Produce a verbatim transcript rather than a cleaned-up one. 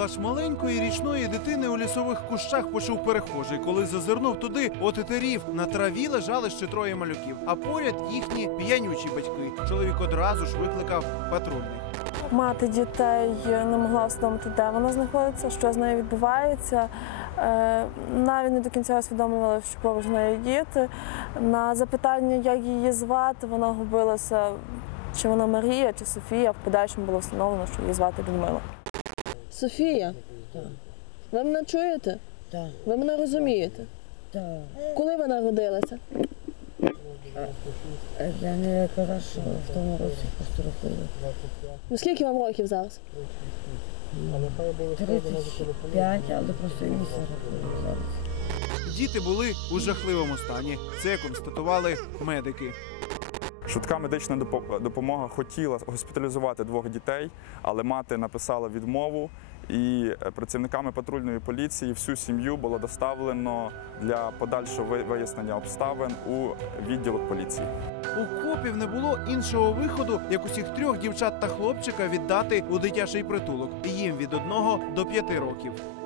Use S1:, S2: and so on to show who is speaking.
S1: Плач маленької річної дитини у лісових кущах почув перехожий. Коли зазирнув туди, от і терів. На траві лежали ще троє малюків, а поряд їхні п'янючі батьки. Чоловік одразу ж викликав патрульних.
S2: Мати дітей не могла встановити, де вона знаходиться, що з нею відбувається. Навіть не до кінця усвідомлювала, що поруч неї діти. На запитання, як її звати, вона губилася, чи вона Марія, чи Софія. В подальшому було встановлено, що її звати Людмила. Софія,
S3: Так.
S2: ви мене чуєте?
S3: Так.
S2: Ви мене розумієте?
S3: Так.
S2: Коли ви народилися?
S3: Я не хорошо, в тому році построфили.
S2: Ну, скільки вам років зараз?
S3: тридцять п'ять, але просто не сорок зараз.
S1: Діти були у жахливому стані. Це констатували медики.
S4: Швидка медична допомога хотіла госпіталізувати двох дітей, але мати написала відмову, і працівниками патрульної поліції всю сім'ю було доставлено для подальшого вияснення обставин у відділок поліції.
S1: У копів не було іншого виходу, як усіх трьох дівчат та хлопчика віддати у дитячий притулок. Їм від одного до п'яти років.